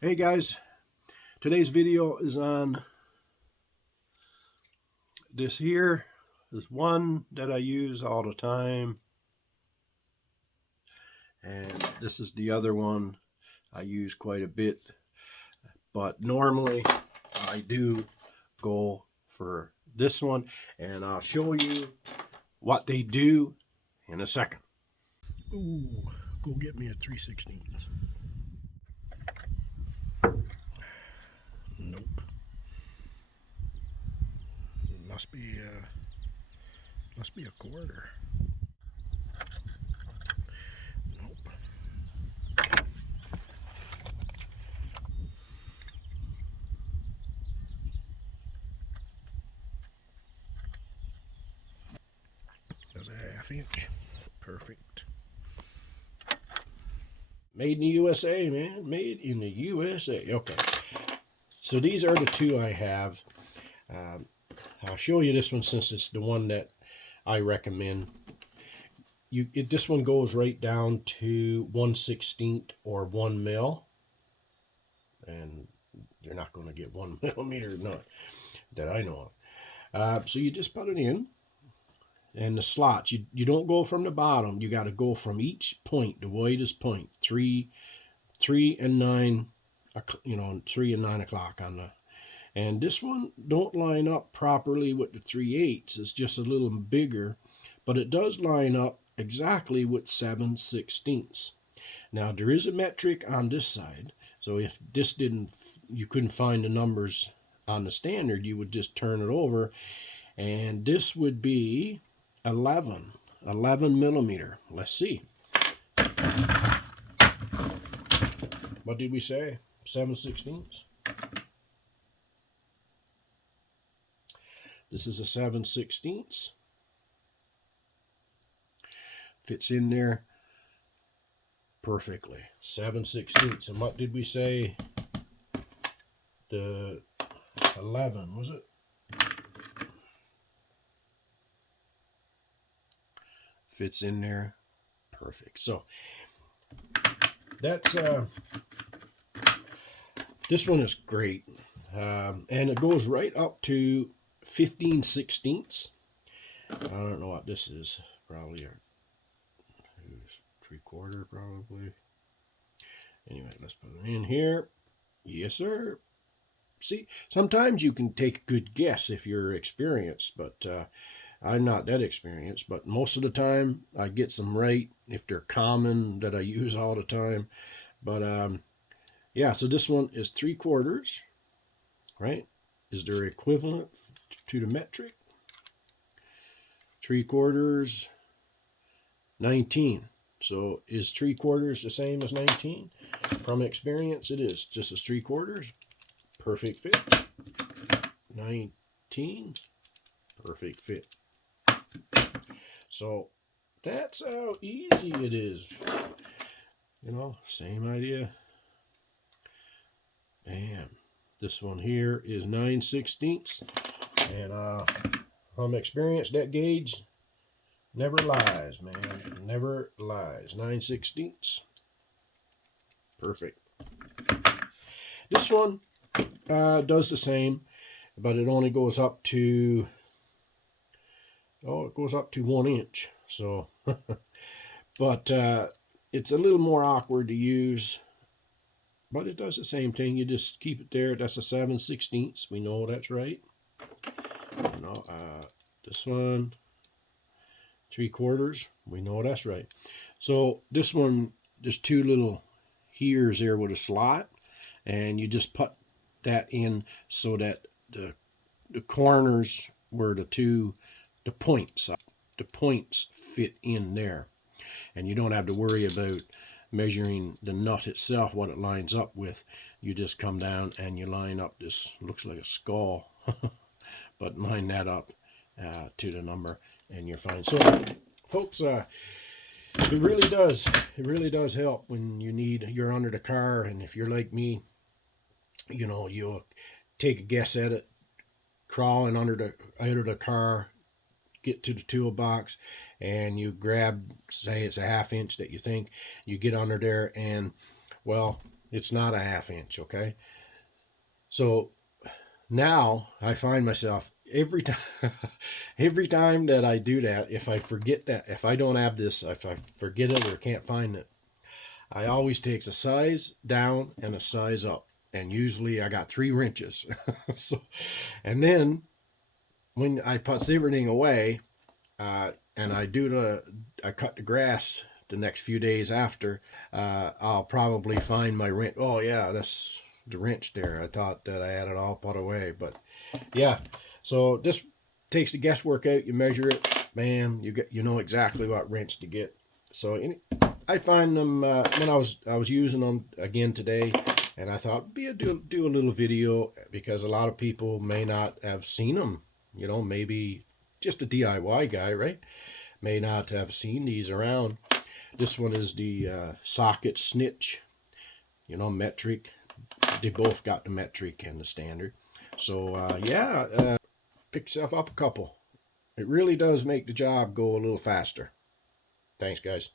Hey guys, today's video is on this here. There's one that I use all the time, and this is the other one I use quite a bit, but normally I do go for this one, and I'll show you what they do in a second. Ooh, go get me a 3/16. Nope. Must be a quarter. Nope. That's a 1/2 inch. Perfect. Made in the USA, man. Made in the USA. Okay. So these are the two I have. I'll show you this one since it's the one that I recommend. This one goes right down to 1/16 or 1 mil. And you're not going to get 1 millimeter, not that I know of. So you just put it in. And the slots, you don't go from the bottom. You got to go from each point, the widest point, 3 and 9, 3 and 9 o'clock on the. And this one don't line up properly with the 3/8. It's just a little bigger, but it does line up exactly with 7/16. Now there is a metric on this side, so if this you couldn't find the numbers on the standard, you would just turn it over, and this would be 11 millimeter. Let's see. What did we say? 7/16. This is a 7/16. Fits in there perfectly. 7/16. And what did we say? The 11, was it? Fits in there perfect. So that's this one is great, and it goes right up to 15/16. I don't know what this is. Probably a 3/4, probably. Anyway, let's put it in here. Yes, sir. See, sometimes you can take a good guess if you're experienced, but I'm not that experienced. But most of the time, I get some right if they're common that I use all the time. But yeah, so this one is 3/4, right? Is their equivalent to the metric? 3/4, 19. So is 3/4 the same as 19? From experience, it is. Just as 3/4. Perfect fit. 19. Perfect fit. So that's how easy it is. Same idea. Bam. This one here is 9/16. And from experience, that gauge never lies, man. Never lies. 9/16. Perfect. This one does the same, but it only goes up to, it goes up to 1 inch. So, but it's a little more awkward to use, but it does the same thing. You just keep it there. That's a 7/16. We know that's right. This one, 3/4. We know that's right. So this one, there's two little here's there with a slot, and you just put that in so that the corners where the points fit in there, and you don't have to worry about measuring the nut itself, what it lines up with. You just come down and you line up this, looks like a skull, but line that up to the number, and you're fine. So folks, it really does help when you're under the car, and if you're like me, you'll take a guess at it, crawling out of the car, get to the toolbox, and you grab, say it's a 1/2 inch that you think, you get under there, and well, It's not a 1/2 inch, okay? So now I find myself every time every time that I do that, if I forget that, if I don't have this, if I forget it or can't find it, I always takes a size down and a size up. And usually I got 3 wrenches. So, and then when I put everything away, and I cut the grass the next few days after, I'll probably find my wrench. Oh yeah, that's the wrench there. I thought that I had it all put away, but yeah. So this takes the guesswork out. You measure it, bam, you know exactly what wrench to get. So I find them when I was using them again today, and I thought do a little video because a lot of people may not have seen them. You know, maybe just a DIY guy, right? May not have seen these around. This one is the socket snitch, you know, metric. They both got the metric and the standard. So yeah, pick yourself up a couple. It really does make the job go a little faster. Thanks, guys.